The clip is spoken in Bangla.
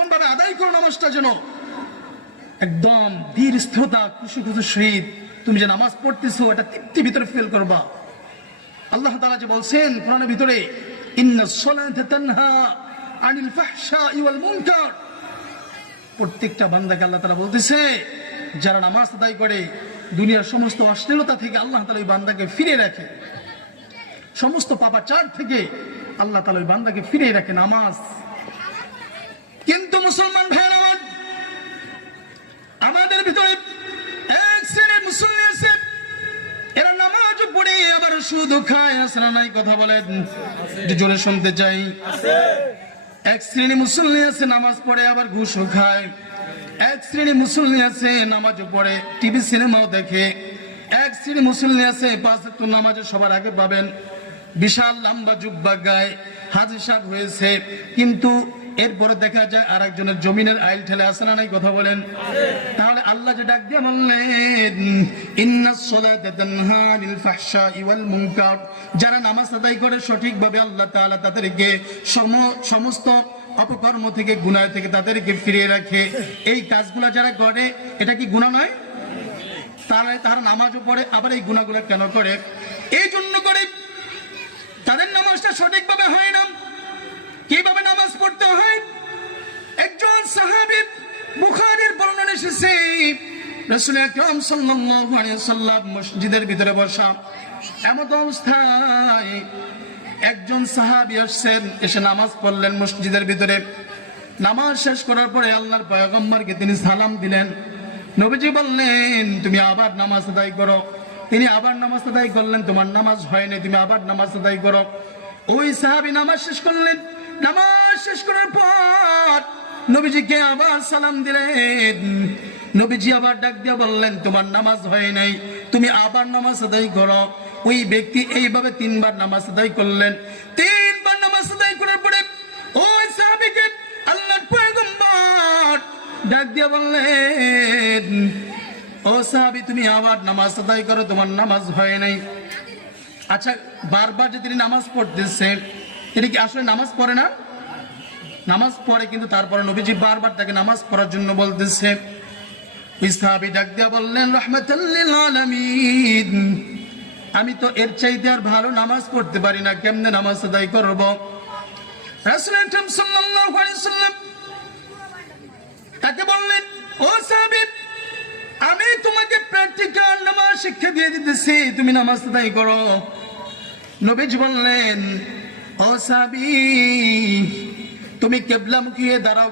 এমন ভাবে আদায় করো নামাজটা যেন একদম ধীর স্থিরতা খুশি খুশি সহিত তুমি যে নামাজ পড়তেছো এটা তৃপ্তি ভিতরে ফিল করবা। আল্লাহ তাআলা যে বলছেন কোরআনের ভিতরে, ইন্নাস সালাতা তানহা আনিল ফাহশাই ওয়াল মুনকার, প্রত্যেকটা বান্দাকে আল্লাহ তাআলা বলতেছে যারা নামাজ আদায় করে দুনিয়ার সমস্ত অশ্লীলতা থেকে আল্লাহ তাআলা ওই বান্দাকে ফিরে রাখে, সমস্ত পাপাচার থেকে আল্লাহ তাআলা ওই বান্দাকে ফিরে রাখে নামাজ। কিন্তু মুসলমান ভাইরা আমাদের ভিতরে এক শ্রেণীর মুসল্লি আছে, এরা নামাজ পড়ে আবার সুদ খায়, আসরা নাই কথা বলেন জোরে শুনতে চাই। এক শ্রেণী মুসল্লি আছে নামাজ পড়ে আবার ঘুষও খায়, এক শ্রেণী মুসল্লি আছে নামাজ পড়ে টিভি সিনেমাও দেখে, এক শ্রেণী মুসল্লি আছে 5 ওয়াক্ত নামাজে সবার আগে পাবেন, বিশাল লম্বা জুব্বা গায়ে হাজী সাহেব হয়েছে, কিন্তু এরপরে দেখা যায় আরেকজনের জমিনের আইল ঠেলে আসে না নাই কথা বলেন। তাহলে আল্লাহ যে ডাক দিয়ে বললেন ইন্নাস সালাতা তানহা আনিল ফাহশাই ওয়াল মুনকার, যারা নামাজ আদায় করে সঠিকভাবে আল্লাহ তাআলা তাদেরকে সমস্ত অপকর্ম থেকে গুনাহ থেকে তাদেরকে ফিরিয়ে রাখে। এই কাজগুলো যারা করে এটা কি গুনাহ নয়? তারা নামাজও পড়ে আবার এই গুনাহগুলো কেন করে? এই জন্য করে তাদের নামাজটা সঠিকভাবে হয় না। কিভাবে নামাজ পড়তে হয়? একজন সাহাবী, বুখারীর বর্ণনা এসেছে, রাসূল আকরাম সাল্লাল্লাহু আলাইহি ওয়াসাল্লাম মসজিদের ভিতরে বসা, এমন অবস্থায় একজন সাহাবী আসছেন, এসে নামাজ পড়লেন মসজিদের ভিতরে। নামাজ শেষ করার পরে আল্লাহর পয়গম্বরকে তিনি সালাম দিলেন। নবীজি বললেন তুমি আবার নামাজ আদায় করো। তিনি আবার নামাজ আদায় করলেন, তোমার নামাজ হয়নি, তুমি আবার নামাজ আদায় করো। ওই সাহাবী নামাজ শেষ করলেন, নামাজ শেষ করার পর নবীজিকে আবার সালাম দিলেন। নবীজি আবার ডাক দিয়ে বললেন তোমার নামাজ হয় নাই, তুমি আবার নামাজ আদায় করো। ওই ব্যক্তি এইভাবে 3 বার নামাজ আদায় করলেন। 3 বার নামাজ আদায় করার পরে ওই সাহাবীকে আল্লাহর পয়গম্বর ডাক দিয়ে বললেন ও সাহাবী তুমি আবার নামাজ আদায় করো, তোমার নামাজ হয় নাই। আচ্ছা, বারবার যে তিনি নামাজ পড়তেছে, তিনি কি আসলে নামাজ পড়ে না? নামাজ পড়ে, কিন্তু তারপরে নবীজি বারবার তাকে নামাজ পড়ার জন্য বলতেছে। ওই সাহাবী ডাক দিয়া বললেন রাহমাতাল লিল আলামিন, আমি তো এর চাইতে আর ভালো নামাজ পড়তে পারি না, কেমনে নামাজ আদায় করব? রাসূল আকরাম সাল্লাল্লাহু আলাইহি ওয়াসাল্লাম তাকে বললেন ও সাহাবী, আমি তোমাকে প্র্যাকটিক্যাল নামাজ শিক্ষা দিয়ে দিতেছি, তুমি নামাজ আদায় করো। নবীজি বললেন ও সাহাবী, তুমি কিবলামুখী হয়ে দাঁড়াও।